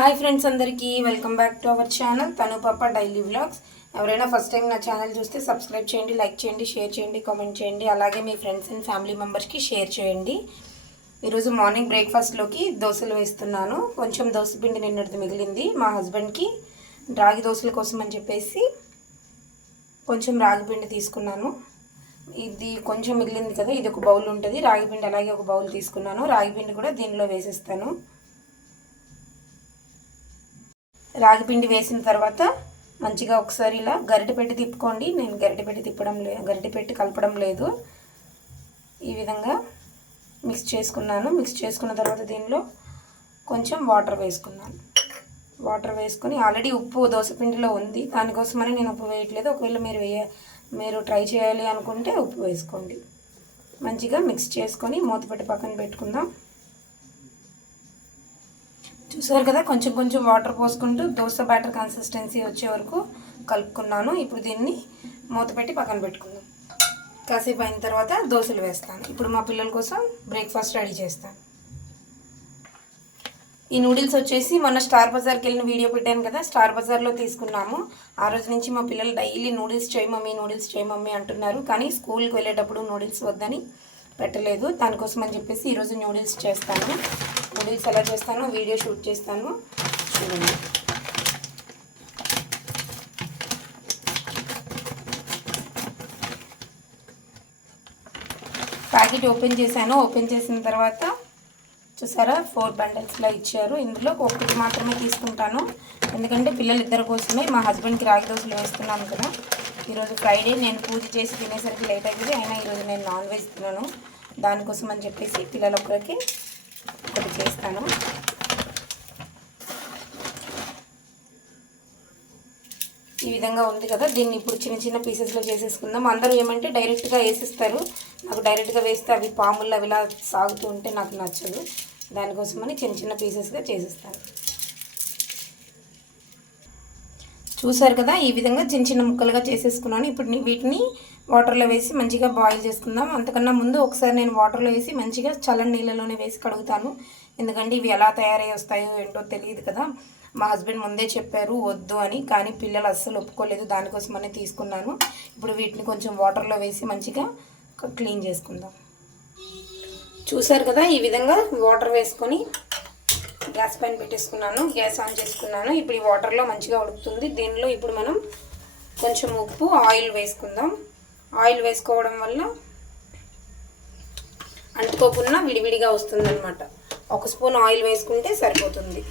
Hi friends, అందరికీ welcome back to our channel తను పాప డైలీ వ్లాగ్స్. ఎవరైనా ఫస్ట్ టైం నా ఛానల్ చూస్తే సబ్స్క్రైబ్ చేయండి, లైక్ చేయండి, షేర్ చేయండి, కామెంట్ చేయండి. అలాగే మీ ఫ్రెండ్స్ అండ్ ఫ్యామిలీ మెంబర్స్కి షేర్ చేయండి. ఈరోజు మార్నింగ్ బ్రేక్ఫాస్ట్లోకి దోశలు వేస్తున్నాను. కొంచెం దోశ పిండి నిన్నటిది మిగిలింది. మా హస్బెండ్కి రాగి దోశల కోసం అని చెప్పేసి కొంచెం రాగి పిండి తీసుకున్నాను. ఇది కొంచెం మిగిలింది కదా, ఇది ఒక బౌల్ ఉంటుంది. రాగి పిండి అలాగే ఒక బౌల్ తీసుకున్నాను. రాగి పిండి కూడా దీనిలో వేసేస్తాను. రాగి పిండి వేసిన తర్వాత మంచిగా ఒకసారి ఇలా గరిటె పెట్టి తిప్పుకోండి. నేను గరిటె పెట్టి కలపడం లేదు. ఈ విధంగా మిక్స్ చేసుకున్నాను. మిక్స్ చేసుకున్న తర్వాత దీనిలో కొంచెం వాటర్ వేసుకున్నాను. వాటర్ వేసుకొని ఆల్రెడీ ఉప్పు దోసపిండిలో ఉంది, దానికోసమని నేను ఉప్పు వేయట్లేదు. ఒకవేళ మీరు ట్రై చేయాలి అనుకుంటే ఉప్పు వేసుకోండి. మంచిగా మిక్స్ చేసుకొని మూత పెట్టి పక్కన పెట్టుకుందాం. చూసారు కదా, కొంచెం కొంచెం వాటర్ పోసుకుంటూ దోశ బ్యాటర్ కన్సిస్టెన్సీ వచ్చే వరకు కలుపుకున్నాను. ఇప్పుడు దీన్ని మూత పెట్టి పక్కన పెట్టుకుందాం. కాసేపు అయిన తర్వాత దోశలు వేస్తాను. ఇప్పుడు మా పిల్లల కోసం బ్రేక్ఫాస్ట్ రెడీ చేస్తాను. ఈ నూడిల్స్ వచ్చేసి మొన్న స్టార్ బజార్కి వెళ్ళిన వీడియో పెట్టాను కదా, స్టార్ బజార్లో తీసుకున్నాము. ఆ రోజు నుంచి మా పిల్లలు డైలీ నూడిల్స్ చేయి మమ్మీ అంటున్నారు. కానీ స్కూల్కి వెళ్ళేటప్పుడు నూడిల్స్ వద్దని పెట్టలేదు. దానికోసం అని చెప్పేసి ఈరోజు నూడిల్స్ చేస్తాను. నూడిల్స్ ఎలా చేస్తానో వీడియో షూట్ చేస్తాను, చూడండి. ప్యాకెట్ ఓపెన్ చేశాను. ఓపెన్ చేసిన తర్వాత చూసారా, 4 బండల్స్లా ఇచ్చారు. ఇందులో ఒకటి మాత్రమే తీసుకుంటాను, ఎందుకంటే పిల్లలిద్దరి కోసమే. మా హస్బెండ్కి రాగి దోశలు వేస్తున్నాను కదా. ఈరోజు ఫ్రైడే, నేను పూజ చేసి తినేసరికి లేట్ అయింది. అయినా ఈరోజు నేను నాన్ వెజ్ తిన్నాను. దానికోసం అని చెప్పేసి పిల్లలొక్కరికి ఒకటి చేస్తాను. ఈ విధంగా ఉంది కదా, దీన్ని ఇప్పుడు చిన్న చిన్న పీసెస్లో చేసేసుకుందాం. అందరూ ఏమంటే డైరెక్ట్గా వేసేస్తారు. నాకు డైరెక్ట్గా వేస్తే అవి పాముల్లో అవి ఇలా సాగుతూ ఉంటే నాకు నచ్చదు. దానికోసమని చిన్న చిన్న పీసెస్గా చేసేస్తాను. చూసారు కదా, ఈ విధంగా చిన్న చిన్న ముక్కలుగా చేసేసుకున్నాను. ఇప్పుడు వీటిని వాటర్లో వేసి మంచిగా బాయిల్ చేసుకుందాం. అంతకన్నా ముందు ఒకసారి నేను వాటర్లో వేసి మంచిగా చల్లని నీళ్ళలోనే వేసి కడుగుతాను. ఎందుకంటే ఇవి ఎలా తయారై వస్తాయో ఏంటో తెలియదు కదా. మా హస్బెండ్ ముందే చెప్పారు వద్దు అని, కానీ పిల్లలు అస్సలు ఒప్పుకోలేదు. దానికోసమనే తీసుకున్నాను. ఇప్పుడు వీటిని కొంచెం వాటర్లో వేసి మంచిగా క్లీన్ చేసుకుందాం. చూసారు కదా, ఈ విధంగా వాటర్ వేసుకొని గ్యాస్ పైన పెట్టేసుకున్నాను. గ్యాస్ ఆన్ చేసుకున్నాను. ఇప్పుడు ఈ వాటర్లో మంచిగా ఉడుకుతుంది. దీనిలో ఇప్పుడు మనం కొంచెం ఉప్పు, ఆయిల్ వేసుకుందాం. ఆయిల్ వేసుకోవడం వల్ల అంటుకోకుండా విడివిడిగా వస్తుందన్నమాట. 1 స్పూన్ ఆయిల్ వేసుకుంటే సరిపోతుంది.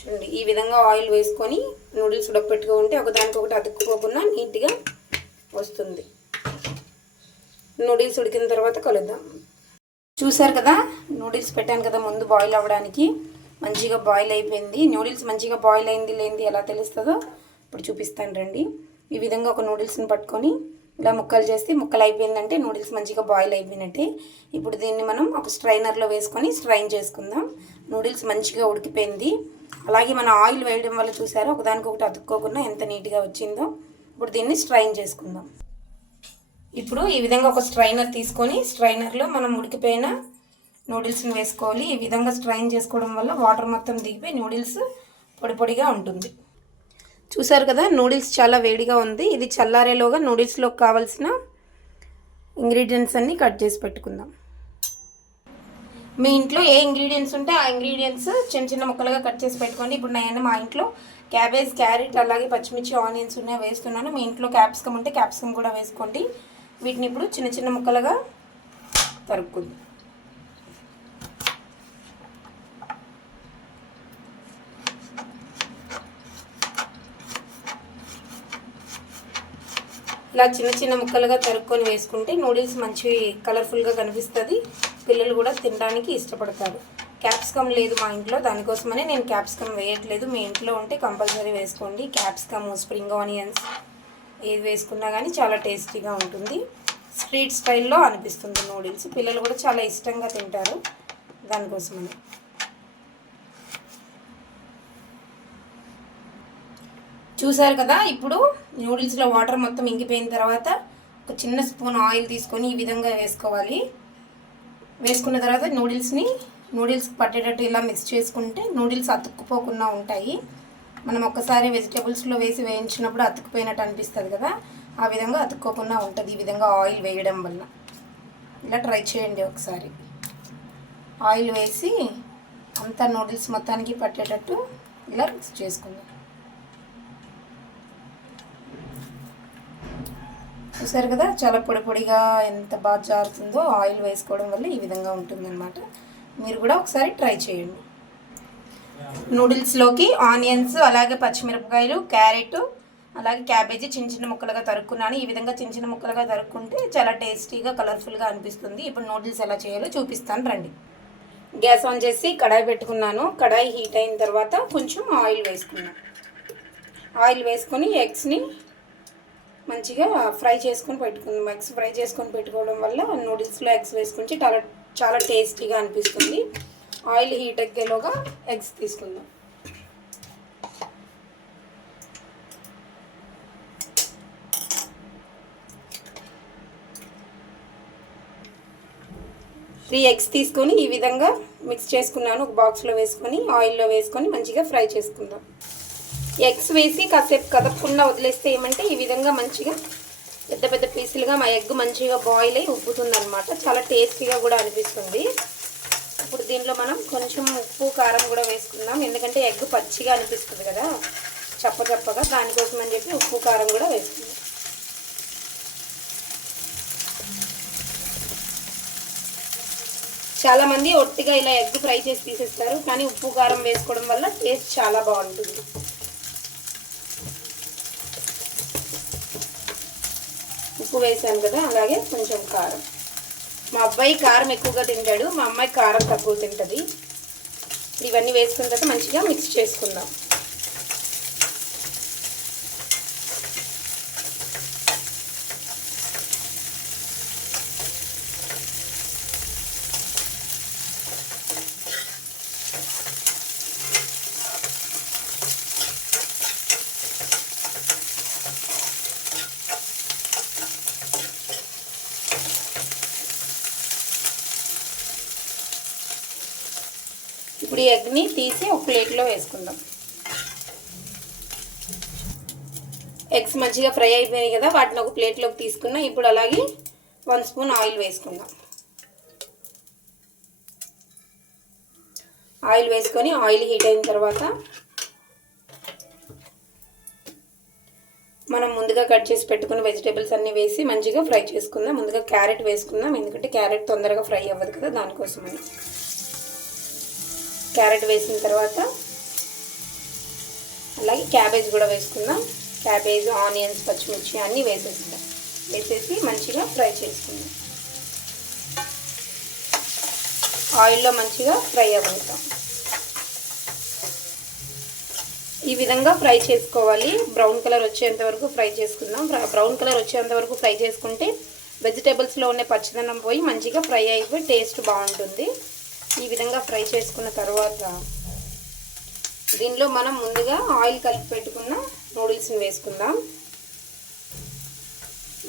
చూడండి, ఈ విధంగా ఆయిల్ వేసుకొని నూడిల్స్ ఉడకపెట్టుకో ఉంటే ఒకదానికొకటి అతుక్కుపోకుండా నీట్గా వస్తుంది. నూడిల్స్ ఉడికిన తర్వాత కలుద్దాం. చూసారు కదా, నూడిల్స్ పెట్టాను కదా ముందు బాయిల్ అవ్వడానికి. మంచిగా బాయిల్ అయిపోయింది. నూడిల్స్ మంచిగా బాయిల్ అయింది లేనిది ఎలా తెలుస్తుందో ఇప్పుడు చూపిస్తాను రండి. ఈ విధంగా ఒక నూడిల్స్ని పట్టుకొని ఇలా ముక్కలు చేస్తే ముక్కలు అయిపోయిందంటే నూడిల్స్ మంచిగా బాయిల్ అయిపోయినట్టే. ఇప్పుడు దీన్ని మనం ఒక స్ట్రైనర్లో వేసుకొని స్ట్రైన్ చేసుకుందాం. నూడిల్స్ మంచిగా ఉడికిపోయింది. అలాగే మన ఆయిల్ వేయడం వల్ల చూసారా, ఒకదానికొకటి అతుక్కోకుండా ఎంత నీట్గా వచ్చిందో. ఇప్పుడు దీన్ని స్ట్రైన్ చేసుకుందాం. ఇప్పుడు ఈ విధంగా ఒక స్ట్రైనర్ తీసుకొని స్ట్రైనర్లో మనం ఉడికిపోయిన నూడిల్స్ని వేసుకోవాలి. ఈ విధంగా స్ట్రైన్ చేసుకోవడం వల్ల వాటర్ మొత్తం దిగిపోయి నూడిల్స్ పొడి పొడిగా ఉంటుంది. చూసారు కదా, నూడిల్స్ చాలా వేడిగా ఉంది. ఇది చల్లారేలోగా నూడిల్స్లోకి కావాల్సిన ఇంగ్రీడియంట్స్ అన్నీ కట్ చేసి పెట్టుకుందాం. మీ ఇంట్లో ఏ ఇంగ్రీడియంట్స్ ఉంటే ఆ ఇంగ్రీడియంట్స్ చిన్న చిన్న ముక్కలుగా కట్ చేసి పెట్టుకోండి. ఇప్పుడు నేను మా ఇంట్లో క్యాబేజ్, క్యారెట్ అలాగే పచ్చిమిర్చి, ఆనియన్స్ ఉన్నాయి వేస్తున్నాను. మీ ఇంట్లో క్యాప్సికమ్ ఉంటే క్యాప్సికమ్ కూడా వేసుకోండి. వీటిని ఇప్పుడు చిన్న చిన్న ముక్కలుగా తరుక్కుందాం. ఇలా చిన్న చిన్న ముక్కలుగా తరుక్కొని వేసుకుంటే నూడిల్స్ మంచి కలర్ఫుల్గా కనిపిస్తుంది. పిల్లలు కూడా తినడానికి ఇష్టపడతారు. క్యాప్సికమ్ లేదు మా ఇంట్లో, దానికోసమనే నేను క్యాప్సికమ్ వేయట్లేదు. మీ ఇంట్లో ఉంటే కంపల్సరీ వేసుకోండి. క్యాప్సికమ్, స్ప్రింగ్ ఆనియన్స్ ఏది వేసుకున్నా కానీ చాలా టేస్టీగా ఉంటుంది. స్ట్రీట్ స్టైల్లో అనిపిస్తుంది నూడిల్స్. పిల్లలు కూడా చాలా ఇష్టంగా తింటారు. దానికోసమని చూసారు కదా, ఇప్పుడు నూడిల్స్లో వాటర్ మొత్తం ఇంకిపోయిన తర్వాత ఒక చిన్న స్పూన్ ఆయిల్ తీసుకొని ఈ విధంగా వేసుకోవాలి. వేసుకున్న తర్వాత నూడిల్స్ని నూడిల్స్ పట్టేటట్టు ఇలా మిక్స్ చేసుకుంటే నూడిల్స్ అతుక్కుపోకుండా ఉంటాయి. మనం ఒక్కసారి వెజిటేబుల్స్లో వేసి వేయించినప్పుడు అతుక్కుపోయినట్టు అనిపిస్తుంది కదా, ఆ విధంగా అతుక్కోకుండా ఉంటుంది ఈ విధంగా ఆయిల్ వేయడం వల్ల. ఇలా ట్రై చేయండి ఒకసారి. ఆయిల్ వేసి అంతా నూడిల్స్ మొత్తానికి పట్టేటట్టు ఇలా మిక్స్ చేసుకుందాం. చూసారు కదా చాలా పొడి పొడిగా ఎంత బాగా జారుతుందో ఆయిల్ వేసుకోవడం వల్ల ఈ విధంగా ఉంటుందన్నమాట. మీరు కూడా ఒకసారి ట్రై చేయండి. నూడిల్స్లోకి ఆనియన్స్, అలాగే పచ్చిమిరపకాయలు, క్యారెట్, అలాగే క్యాబేజీ చిన్న చిన్న ముక్కలుగా తరుక్కున్నాను. ఈ విధంగా చిన్న చిన్న ముక్కలుగా తరుక్కుంటే చాలా టేస్టీగా కలర్ఫుల్గా అనిపిస్తుంది. ఇప్పుడు నూడిల్స్ ఎలా చేయాలో చూపిస్తాను రండి. గ్యాస్ ఆన్ చేసి కడాయి పెట్టుకున్నాను. కడాయి హీట్ అయిన తర్వాత కొంచెం ఆయిల్ వేసుకున్నాను. ఆయిల్ వేసుకొని ఎగ్స్ని మంచిగా ఫ్రై చేసుకొని పెట్టుకుందాం. ఎగ్స్ ఫ్రై చేసుకొని పెట్టుకోవడం వల్ల నూడిల్స్లో ఎగ్స్ వేసుకుంటే చాలా చాలా టేస్టీగా అనిపిస్తుంది. ఆయిల్ హీట్ ఎక్కేలోగా ఎగ్స్ తీసుకుందాం. త్రీ ఎగ్స్ తీసుకొని ఈ విధంగా మిక్స్ చేసుకున్నాను. ఒక బాక్స్లో వేసుకొని ఆయిల్లో వేసుకొని మంచిగా ఫ్రై చేసుకుందాం. ఎగ్స్ వేసి కాసేపు కదపకుండా వదిలేస్తే ఏమంటే ఈ విధంగా మంచిగా పెద్ద పెద్ద పీసులుగా మా ఎగ్ మంచిగా బాయిల్ అయ్యి ఉబ్బుతుందన్నమాట. చాలా టేస్టీగా కూడా అనిపిస్తుంది. ఇప్పుడు దీనిలో మనం కొంచెం ఉప్పు కారం కూడా వేసుకుందాం. ఎందుకంటే ఎగ్ పచ్చిగా అనిపిస్తుంది కదా చప్పగా, దానికోసం అని చెప్పి ఉప్పు కారం కూడా వేసుకుందాం. చాలామంది ఒట్టిగా ఇలా ఎగ్ ఫ్రై చేసి తీసేస్తారు, కానీ ఉప్పు కారం వేసుకోవడం వల్ల టేస్ట్ చాలా బాగుంటుంది. ఉప్పు వేసాను కదా, అలాగే కొంచెం కారం. మా అబ్బాయి కారం ఎక్కువగా తింటాడు, మా అమ్మాయి కారం తక్కువ తింటుంది. ఇవన్నీ వేసుకున్న తర్వాత మంచిగా మిక్స్ చేసుకుందాం. ఇప్పుడు ఈ ఎగ్ని తీసి ఒక ప్లేట్లో వేసుకుందాం. ఎగ్స్ మంచిగా ఫ్రై అయిపోయాయి కదా, వాటిని ఒక ప్లేట్లోకి తీసుకున్నాం. ఇప్పుడు అలాగే 1 స్పూన్ ఆయిల్ వేసుకుందాం. ఆయిల్ వేసుకొని ఆయిల్ హీట్ అయిన తర్వాత మనం ముందుగా కట్ చేసి పెట్టుకున్న వెజిటేబుల్స్ అన్నీ వేసి మంచిగా ఫ్రై చేసుకుందాం. ముందుగా క్యారెట్ వేసుకుందాం, ఎందుకంటే క్యారెట్ తొందరగా ఫ్రై అవ్వదు కదా, దానికోసమని. క్యారెట్ వేసిన తర్వాత అలాగే క్యాబేజ్ కూడా వేసుకుందాం. క్యాబేజ్, ఆనియన్స్, పచ్చిమిర్చి అన్నీ వేసేసి మంచిగా ఫ్రై చేసుకుందాం. ఆయిల్లో మంచిగా ఫ్రై అవ్వనిద్దాం. ఈ విధంగా ఫ్రై చేసుకోవాలి. బ్రౌన్ కలర్ వచ్చేంత వరకు ఫ్రై చేసుకుందాం. బ్రౌన్ కలర్ వచ్చేంత వరకు ఫ్రై చేసుకుంటే వెజిటేబుల్స్లో ఉన్న పచ్చిదనం పోయి మంచిగా ఫ్రై అయిపోయి టేస్ట్ బాగుంటుంది. ఈ విధంగా ఫ్రై చేసుకున్న తర్వాత దీనిలో మనం ముందుగా ఆయిల్ కలిపి పెట్టుకున్న నూడిల్స్ని వేసుకుందాం.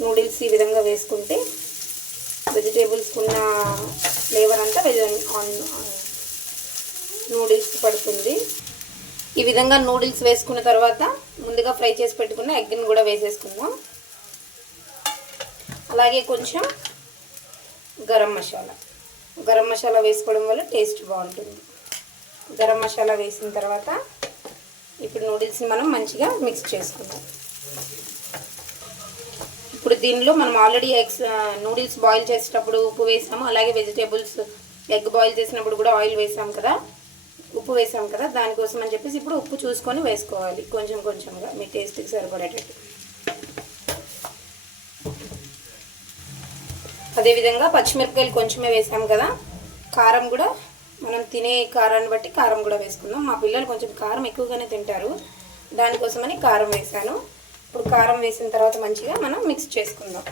నూడిల్స్ ఈ విధంగా వేసుకుంటే వెజిటేబుల్స్ ఉన్న ఫ్లేవర్ అంతా నూడిల్స్ పడుతుంది. ఈ విధంగా నూడిల్స్ వేసుకున్న తర్వాత ముందుగా ఫ్రై చేసి పెట్టుకున్న ఎగ్ని కూడా వేసేసుకుందాం. అలాగే కొంచెం గరం మసాలా వేసుకోవడం వల్ల టేస్ట్ బాగుంటుంది. గరం మసాలా వేసిన తర్వాత ఇప్పుడు నూడిల్స్ని మనం మంచిగా మిక్స్ చేసుకుందాం. ఇప్పుడు దీనిలో మనం ఆల్రెడీ నూడిల్స్ బాయిల్ చేసేటప్పుడు ఉప్పు వేసాము, అలాగే వెజిటేబుల్స్ ఎగ్ బాయిల్ చేసినప్పుడు కూడా ఆయిల్ వేసాము కదా, ఉప్పు వేసాము కదా, దానికోసం అని చెప్పేసి ఇప్పుడు ఉప్పు చూసుకొని వేసుకోవాలి, కొంచెం కొంచెంగా మీ టేస్ట్కి సరిపడేటట్టు. అదేవిధంగా పచ్చిమిరపకాయలు కొంచెమే వేసాము కదా, కారం కూడా మనం తినే కారాన్ని బట్టి కారం కూడా వేసుకుందాం. మా పిల్లలు కొంచెం కారం ఎక్కువగానే తింటారు, దానికోసమని కారం వేసాను. ఇప్పుడు కారం వేసిన తర్వాత మంచిగా మనం మిక్స్ చేసుకుందాం.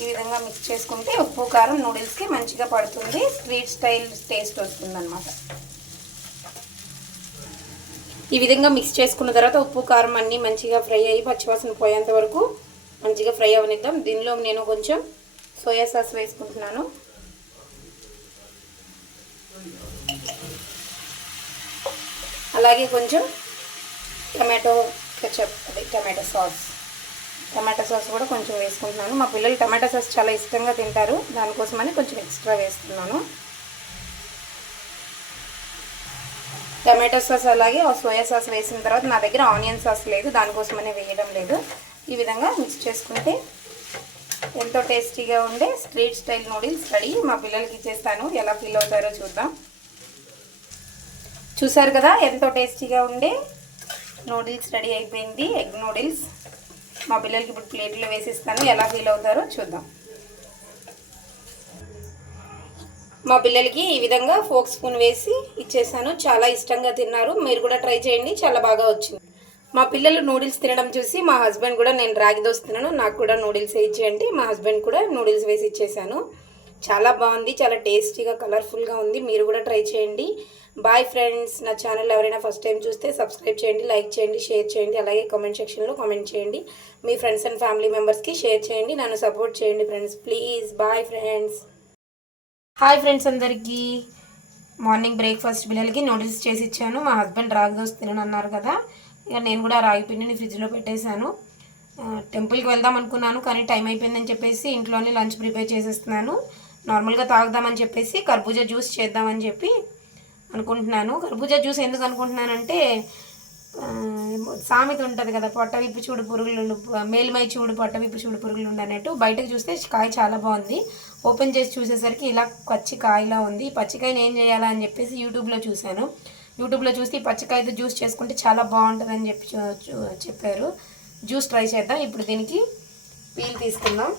ఈ విధంగా మిక్స్ చేసుకుంటే ఉప్పు కారం నూడిల్స్కి మంచిగా పడుతుంది, స్ట్రీట్ స్టైల్ టేస్ట్ వస్తుందన్నమాట. ఈ విధంగా మిక్స్ చేసుకున్న తర్వాత ఉప్పు కారం అన్నీ మంచిగా ఫ్రై అయ్యి పచ్చివాసన పోయేంత వరకు మంచిగా ఫ్రై అవనిద్దాం. దీనిలో నేను కొంచెం సోయా సాస్ వేసుకుంటున్నాను. అలాగే కొంచెం టమాటో కెచప్, అదే టమాటో సాస్ కూడా కొంచెం వేసుకుంటున్నాను. మా పిల్లలు టమాటో సాస్ చాలా ఇష్టంగా తింటారు, దానికోసమని కొంచెం ఎక్స్ట్రా వేస్తున్నాను. టమాటో సాస్ అలాగే సోయా సాస్ వేసిన తర్వాత నా దగ్గర ఆనియన్ సాస్ లేదు, దానికోసమనే వేయడం లేదు. ఈ విధంగా మిక్స్ చేసుకుంటే ఎంతో టేస్టీగా ఉండే స్ట్రీట్ స్టైల్ నూడిల్స్ రెడీ. మా పిల్లలకి ఇచ్చేస్తాను, ఎలా ఫీల్ అవుతారో చూద్దాం. చూసారు కదా ఎంతో టేస్టీగా ఉండే నూడిల్స్ రెడీ అయిపోయింది, ఎగ్ నూడిల్స్. మా పిల్లలకి ఇప్పుడు ప్లేట్లో వేసిస్తాను, ఎలా ఫీల్ అవుతారో చూద్దాం. మా పిల్లలకి ఈ విధంగా ఫోక్ స్పూన్ వేసి ఇచ్చేసాను, చాలా ఇష్టంగా తిన్నారు. మీరు కూడా ట్రై చేయండి, చాలా బాగా వచ్చింది. మా పిల్లలు నూడిల్స్ తినడం చూసి మా హస్బెండ్ కూడా, నేను రాగి దోశ తినను, నాకు కూడా నూడిల్స్ వేయించేయండి, మా హస్బెండ్ కూడా నూడిల్స్ వేసి ఇచ్చేసాను. చాలా బాగుంది, చాలా టేస్టీగా కలర్ఫుల్గా ఉంది. మీరు కూడా ట్రై చేయండి. Bye friends. నా ఛానల్ ఎవరైనా ఫస్ట్ టైం చూస్తే సబ్స్క్రైబ్ చేయండి, లైక్ చేయండి, షేర్ చేయండి. అలాగే కామెంట్ సెక్షన్లో కామెంట్ చేయండి. మీ ఫ్రెండ్స్ అండ్ ఫ్యామిలీ మెంబర్స్కి షేర్ చేయండి. నన్ను సపోర్ట్ చేయండి friends, please. Bye friends. Hi friends అందరికీ. మార్నింగ్ బ్రేక్ఫాస్ట్ పిల్లలకి నూడిల్స్ చేసి ఇచ్చాను. మా హస్బెండ్ రాగి దోశ తిననన్నారు కదా, ఇక నేను కూడా రాగి పిండిని ఫ్రిడ్జ్లో పెట్టేశాను. టెంపుల్కి వెళ్దాం అనుకున్నాను, కానీ టైం అయిపోయిందని చెప్పేసి ఇంట్లోనే లంచ్ ప్రిపేర్ చేసేస్తున్నాను. నార్మల్గా తాగుదామని చెప్పేసి కర్బూజా జ్యూస్ చేద్దామని చెప్పి అనుకుంటున్నాను. కర్బూజా జ్యూస్ ఎందుకు అనుకుంటున్నానంటే, సామెత ఉంటుంది కదా, పొట్ట విప్పి చూడు పురుగులు, మేలుమై చూడు పొట్ట విప్పి చూడు పురుగులు అన్నట్టు. బయటకు చూస్తే కాయ చాలా బాగుంది, ఓపెన్ చేసి చూసేసరికి ఇలా పచ్చి కాయలా ఉంది. ఈ పచ్చికాయని ఏం చేయాలా అని చెప్పేసి యూట్యూబ్లో చూశాను. యూట్యూబ్లో చూస్తే ఈ పచ్చికాయతో జ్యూస్ చేసుకుంటే చాలా బాగుంటుందని చెప్పి చెప్పారు. జ్యూస్ ట్రై చేద్దాం. ఇప్పుడు దీనికి పీల్ తీసుకుందాం.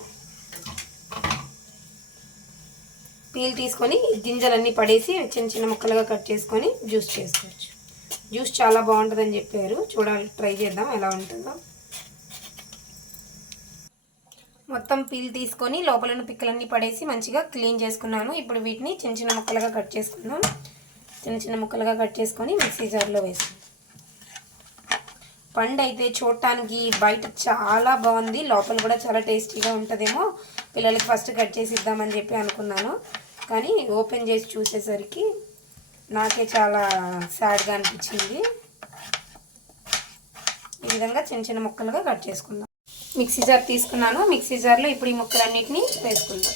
పీల్ తీసుకొని గింజలన్నీ పడేసి చిన్న చిన్న ముక్కలుగా కట్ చేసుకొని జ్యూస్ చేసుకోవచ్చు. జ్యూస్ చాలా బాగుంటుందని చెప్పారు, చూడాలి, ట్రై చేద్దాం ఎలా ఉంటుందో. మొత్తం పీల్ తీసుకొని లోపల పిక్కలన్నీ పడేసి మంచిగా క్లీన్ చేసుకున్నాను. ఇప్పుడు వీటిని చిన్న చిన్న ముక్కలుగా కట్ చేసుకుందాం. చిన్న చిన్న ముక్కలుగా కట్ చేసుకొని మిక్సీ జార్లో వేసాం. పండు అయితే చూడటానికి బయట చాలా బాగుంది, లోపల కూడా చాలా టేస్టీగా ఉంటుందేమో. పిల్లలకి ఫస్ట్ కట్ చేసి ఇద్దామని చెప్పి అనుకున్నాను, కానీ ఓపెన్ చేసి చూసేసరికి నాకే చాలా సాడ్గా అనిపించింది. ఈ విధంగా చిన్న చిన్న ముక్కలుగా కట్ చేసుకుందాం. మిక్సీ జార్ తీసుకున్నాను. మిక్సీ జార్లో ఇప్పుడు ఈ ముక్కలన్నిటినీ వేసుకుందాం.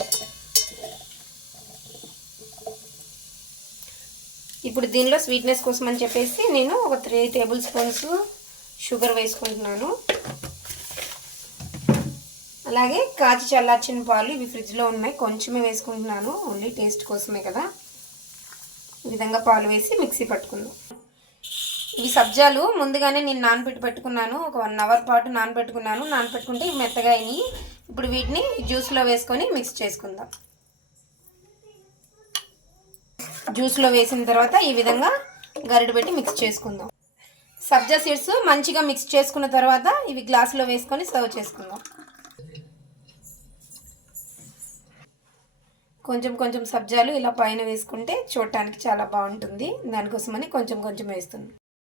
ఇప్పుడు దీనిలో స్వీట్నెస్ కోసం అని చెప్పేసి నేను ఒక 3 టేబుల్ స్పూన్స్ షుగర్ వేసుకుంటున్నాను. అలాగే కాచి చల్లార్చిన పాలు, ఇవి ఫ్రిడ్జ్లో ఉన్నాయి, కొంచెమే వేసుకుంటున్నాను, ఓన్లీ టేస్ట్ కోసమే కదా. ఈ విధంగా పాలు వేసి మిక్సీ పట్టుకుందాం. ఈ సబ్జాలు ముందుగానే నేను నానబెట్టి పెట్టుకున్నాను, ఒక 1 అవర్ పాటు నానబెట్టుకున్నాను. నానబెట్టుకుంటే ఇవి మెత్తగా అయినాయి. ఇప్పుడు వీటిని జ్యూస్లో వేసుకొని మిక్స్ చేసుకుందాం. జ్యూస్లో వేసిన తర్వాత ఈ విధంగా గరిటె పెట్టి మిక్స్ చేసుకుందాం. సబ్జా సీడ్స్ మంచిగా మిక్స్ చేసుకున్న తర్వాత ఇవి గ్లాసులో వేసుకొని సర్వ్ చేసుకుందాం. కొంచెం కొంచెం సబ్జాలు ఇలా పైన వేసుకుంటే చూడటానికి చాలా బాగుంటుంది, దానికోసమని కొంచెం కొంచెం వేస్తున్నాను.